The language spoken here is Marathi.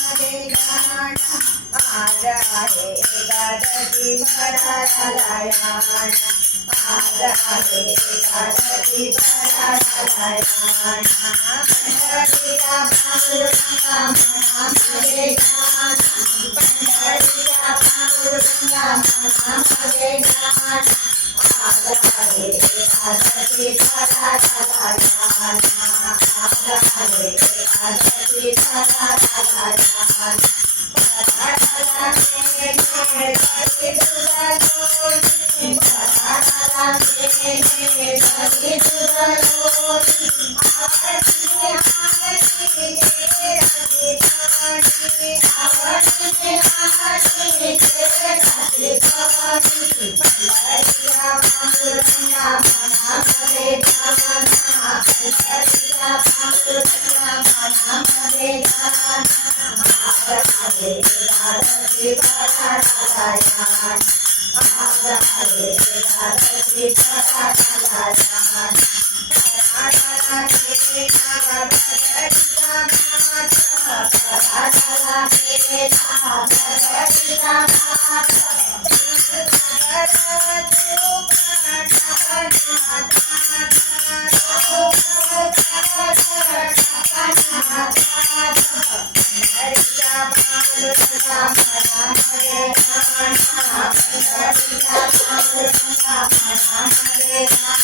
मध्ये गाण आज आहे एकादशी फराळाला याण आज आहे एकादशी फराळाला याण पंढरीला पांडुरंगा मनामध्ये गाण पंढरीला पांडुरंगा मनामध्ये गाण आज आहे एकादशी फराळाला याण आज आहे एकादशी फराळाला याण फराळाला नेले दही दूध लोणी फराळाला नेले दही दूध लोणी आवडते आरती केळाची पाणी आवडते आरती केळाची पाणी पंढरीला पांडुरंगा मनामध्ये गाण पंढरीला पांडुरंगा मनामध्ये गाण आज आहे एकादशी फराळाला याण आज आहे एकादशी फराळाला याण फराळाला केला भरडीचा भात फराळाला केला भरडीचा भात पंढरीला पांडुरंगा मनामध्ये गाण